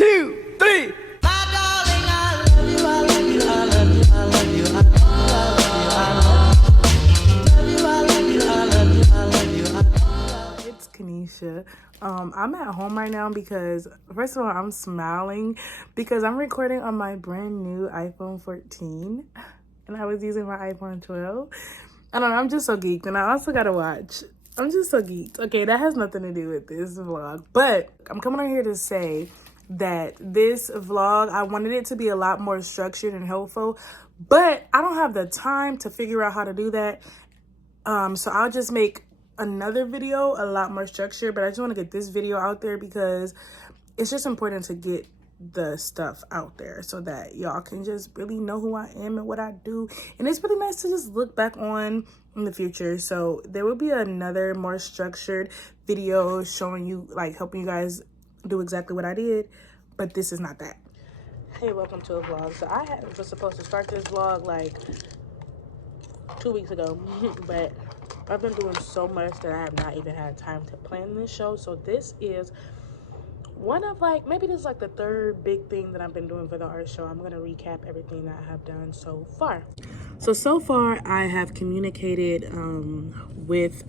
2, 3. It's Kanisha. I'm at home right now because, first of all, I'm smiling because I'm recording on my brand new iPhone 14 and I was using my iPhone 12. I don't know, I'm just so geeked, and I also gotta watch. I'm just so geeked. Okay, that has nothing to do with this vlog, but I'm coming on here to say that this vlog, I wanted it to be a lot more structured and helpful, but I don't have the time to figure out how to do that. So I'll just make another video a lot more structured, but I just want to get this video out there because it's just important to get the stuff out there so that y'all can just really know who I am and what I do. And it's really nice to just look back on in the future. So there will be another more structured video showing you, like, helping you guys do exactly what I did, but this is not that. Hey, welcome to a vlog. So I was supposed to start this vlog like 2 weeks ago, but I've been doing so much that I have not even had time to plan this show. So this is one of, like, maybe this is like the third big thing that I've been doing for the art show. I'm going to recap everything that I have done so far. So far I have communicated with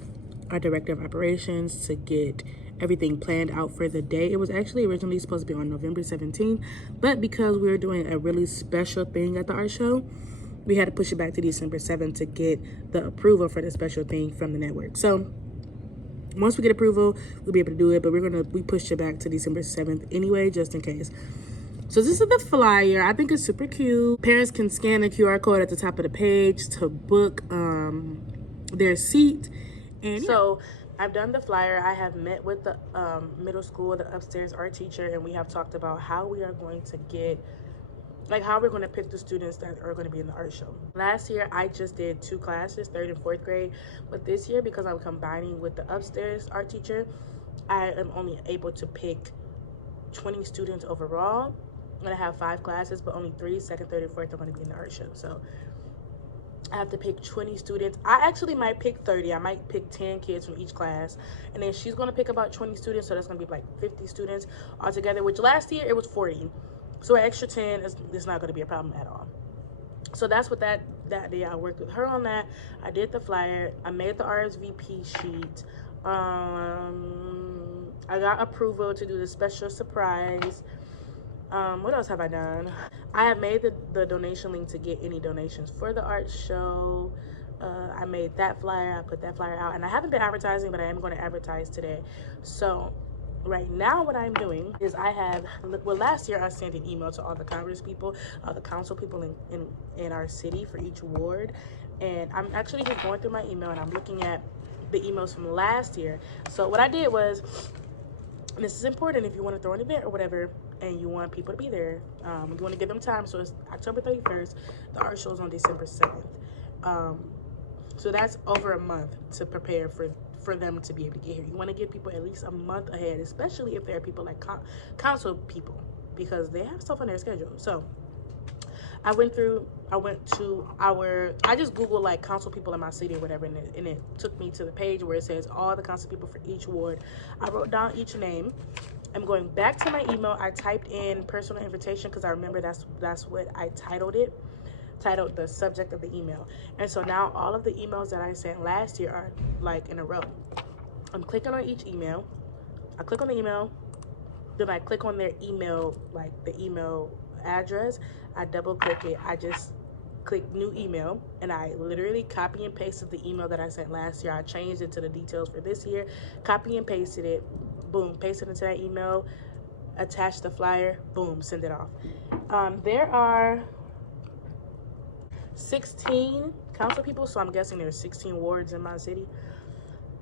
our director of operations to get everything planned out for the day. It was actually originally supposed to be on November 17th, but because we were doing a really special thing at the art show, we had to push it back to December 7th to get the approval for the special thing from the network. So once we get approval, we'll be able to do it, but we pushed it back to December 7th anyway, just in case. So this is the flyer. I think it's super cute. Parents can scan the QR code at the top of the page to book their seat. And so I've done the flyer. I have met with the middle school, the upstairs art teacher, and we have talked about how we are going to get, like, how we're going to pick the students that are going to be in the art show. Last year, I just did 2 classes, 3rd and 4th grade. But this year, because I'm combining with the upstairs art teacher, I am only able to pick 20 students overall. I'm going to have 5 classes, but only 3, 2nd, 3rd, and 4th are going to be in the art show. So I have to pick 20 students. I actually might pick 30. I might pick 10 kids from each class. And then she's going to pick about 20 students. So that's going to be like 50 students altogether, which last year it was 40. So an extra 10 is not going to be a problem at all. So that's what that day I worked with her on that. I did the flyer. I made the RSVP sheet. I got approval to do the special surprise. What else have I done? I have made the donation link to get any donations for the art show. I made that flyer. I put that flyer out. And I haven't been advertising, but I am going to advertise today. So right now what I'm doing is last year I sent an email to all the Congress people, all the council people in our city for each ward, and I'm actually just going through my email and I'm looking at the emails from last year. So what I did was, and this is important if you want to throw an event or whatever and you want people to be there, you want to give them time. So it's October 31st, the art show is on December 7th, so that's over a month to prepare for them to be able to get here. You want to give people at least a month ahead, especially if there are people like council people, because they have stuff on their schedule. So I just Googled like council people in my city or whatever, and it took me to the page where it says all the council people for each ward. I wrote down each name. I'm going back to my email. I typed in personal invitation because I remember that's what I titled the subject of the email. And so now all of the emails that I sent last year are like in a row. I'm clicking on each email. I click on the email, then I click on their email, like the email address. I double click it. I just click new email, and I literally copy and pasted the email that I sent last year. I changed it to the details for this year, copy and pasted it, boom, paste it into that email, attach the flyer, boom, send it off. There are 16 council people, so I'm guessing there's 16 wards in my city,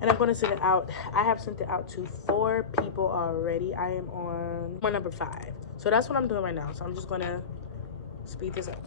and I'm going to send it out. I have sent it out to 4 people already. I am on number 5, so that's what I'm doing right now. So I'm just going to speed this up.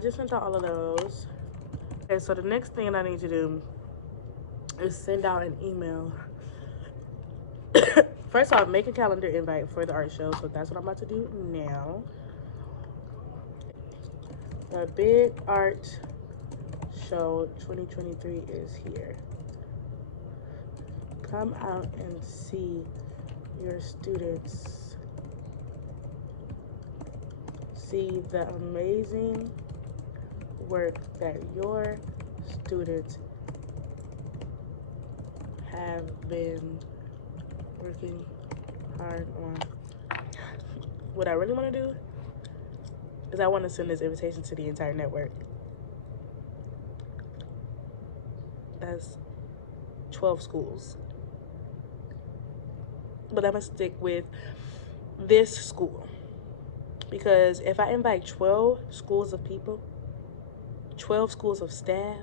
I just sent out all of those. Okay, so the next thing I need to do is send out an email. First off, make a calendar invite for the art show. So that's what I'm about to do now. The Big Art Show 2023 is here. Come out and see your students. See the amazing work that your students have been working hard on. What I really want to do is I want to send this invitation to the entire network. That's 12 schools. But I'm going to stick with this school. Because if I invite 12 schools of people, 12 schools of staff,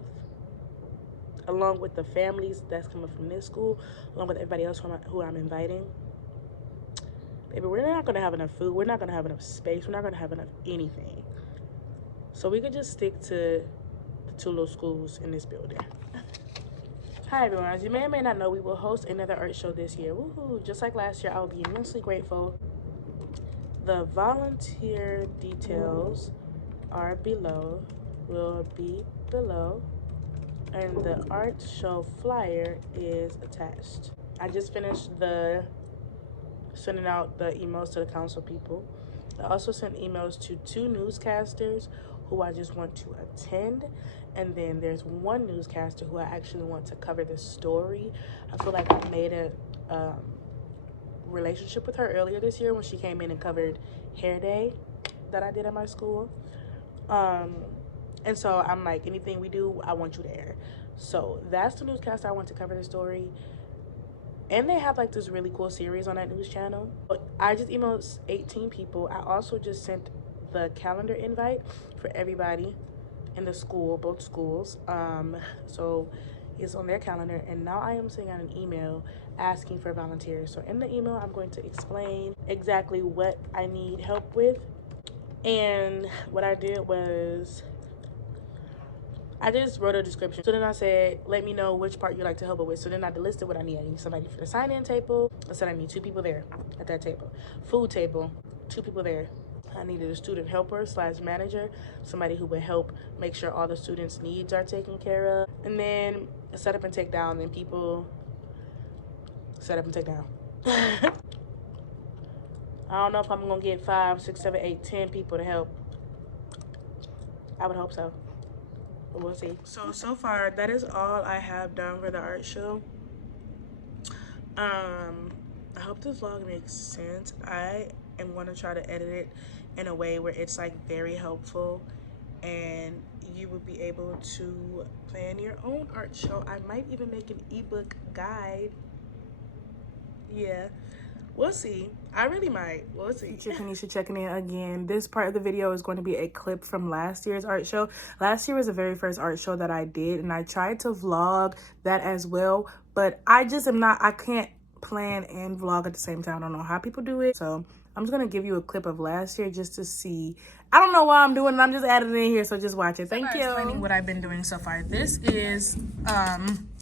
along with the families that's coming from this school, along with everybody else who I'm inviting, baby, we're not going to have enough food. We're not going to have enough space. We're not going to have enough anything. So we could just stick to the 2 little schools in this building. Hi, everyone. As you may or may not know, we will host another art show this year. Woohoo! Just like last year, I will be immensely grateful. The volunteer details are below, will be below, and the art show flyer is attached. I just finished sending out the emails to the council people. I also sent emails to 2 newscasters who I just want to attend, and then there's 1 newscaster who I actually want to cover the story. I feel like I made a relationship with her earlier this year when she came in and covered Hair Day that I did at my school. And so I'm like, anything we do, I want you there. So that's the newscaster I want to cover the story. And they have like this really cool series on that news channel. I just emailed 18 people. I also just sent the calendar invite for everybody in the school, both schools. So it's on their calendar. And now I am sending out an email asking for volunteers. So in the email, I'm going to explain exactly what I need help with. And what I did was I just wrote a description. So then I said, let me know which part you'd like to help with. So then I listed what I need. I need somebody for the sign-in table. I said I need 2 people there at that table. Food table, 2 people there. I needed a student helper / manager, somebody who would help make sure all the students' needs are taken care of. And then set up and take down, then people set up and take down. I don't know if I'm gonna get 5, 6, 7, 8, 10 people to help. I would hope so. But we'll see. So far, that is all I have done for the art show. I hope this vlog makes sense. I am gonna try to edit it in a way where it's like very helpful and you will be able to plan your own art show. I might even make an ebook guide. Yeah, we'll see. I really might. We'll see. Kanisha checking in again. This part of the video is going to be a clip from last year's art show. Last year was the very first art show that I did, and I tried to vlog that as well, but I just am not, I can't plan and vlog at the same time. I don't know how people do it. So I'm just going to give you a clip of last year just to see. I don't know why I'm doing it. I'm just adding it in here, so just watch it. Thank you. Explaining what I've been doing so far. This is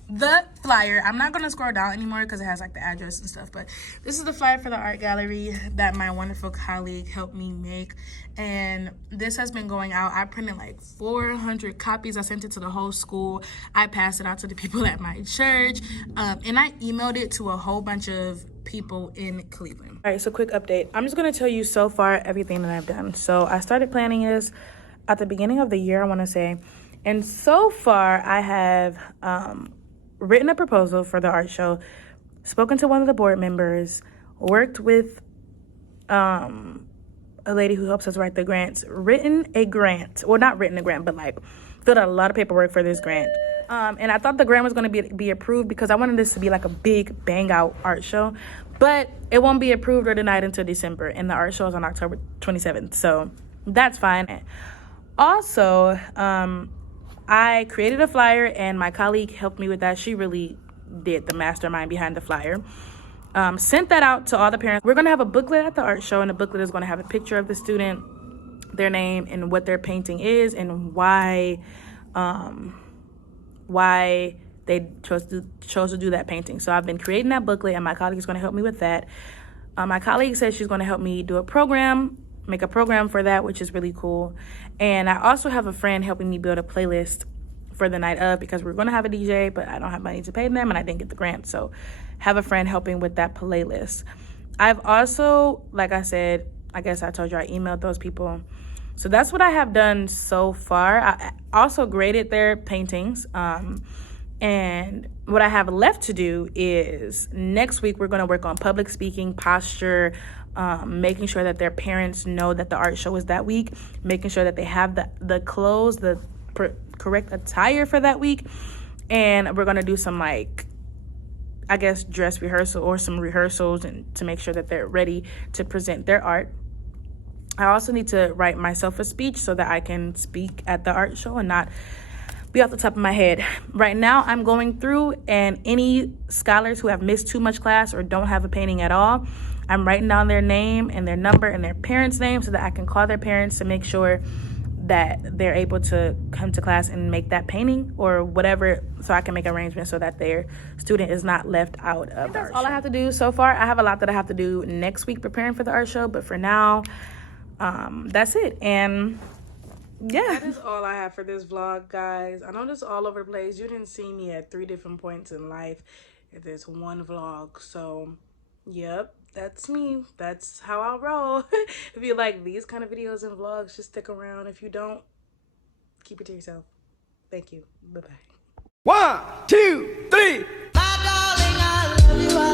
the flyer. I'm not gonna scroll down anymore because it has like the address and stuff, but this is the flyer for the art gallery that my wonderful colleague helped me make, and this has been going out. I printed like 400 copies. I sent it to the whole school. I passed it out to the people at my church, and I emailed it to a whole bunch of people in Cleveland. All right, so quick update. I'm just gonna tell you so far everything that I've done. So I started planning this at the beginning of the year, I want to say, and so far I have written a proposal for the art show, spoken to one of the board members, worked with a lady who helps us write the grants, written a grant, well, not written a grant, but like filled out a lot of paperwork for this grant. And I thought the grant was going to be approved because I wanted this to be like a big bang out art show, but it won't be approved or denied until December, and the art show is on October 27th, so that's fine. Also, I created a flyer, and my colleague helped me with that. She really did the mastermind behind the flyer. Sent that out to all the parents. We're going to have a booklet at the art show, and the booklet is going to have a picture of the student, their name and what their painting is and why they chose to do that painting. So I've been creating that booklet, and my colleague is going to help me with that. My colleague says she's going to help me do make a program for that, which is really cool. And I also have a friend helping me build a playlist for the night of, because we're going to have a DJ, but I don't have money to pay them and I didn't get the grant. So have a friend helping with that playlist. I've also, like I said, I guess I told you I emailed those people. So that's what I have done so far. I also graded their paintings. And what I have left to do is next week we're going to work on public speaking, posture, making sure that their parents know that the art show is that week, making sure that they have the clothes, the correct attire for that week. And we're going to do some, like, I guess, dress rehearsal or some rehearsals, and to make sure that they're ready to present their art. I also need to write myself a speech so that I can speak at the art show and not be off the top of my head. Right now, I'm going through, and any scholars who have missed too much class or don't have a painting at all, I'm writing down their name and their number and their parents' name so that I can call their parents to make sure that they're able to come to class and make that painting or whatever, so I can make arrangements so that their student is not left out of the art show. That's all I have to do so far. I have a lot that I have to do next week preparing for the art show, but for now, that's it. And yeah, that is all I have for this vlog, guys. I know this is all over the place. You didn't see me at 3 different points in life in this one vlog. So yep, that's me. That's how I roll. If you like these kind of videos and vlogs, just stick around. If you don't, keep it to yourself. Thank you. Bye-bye. 1, 2, 3. My darling, I love you.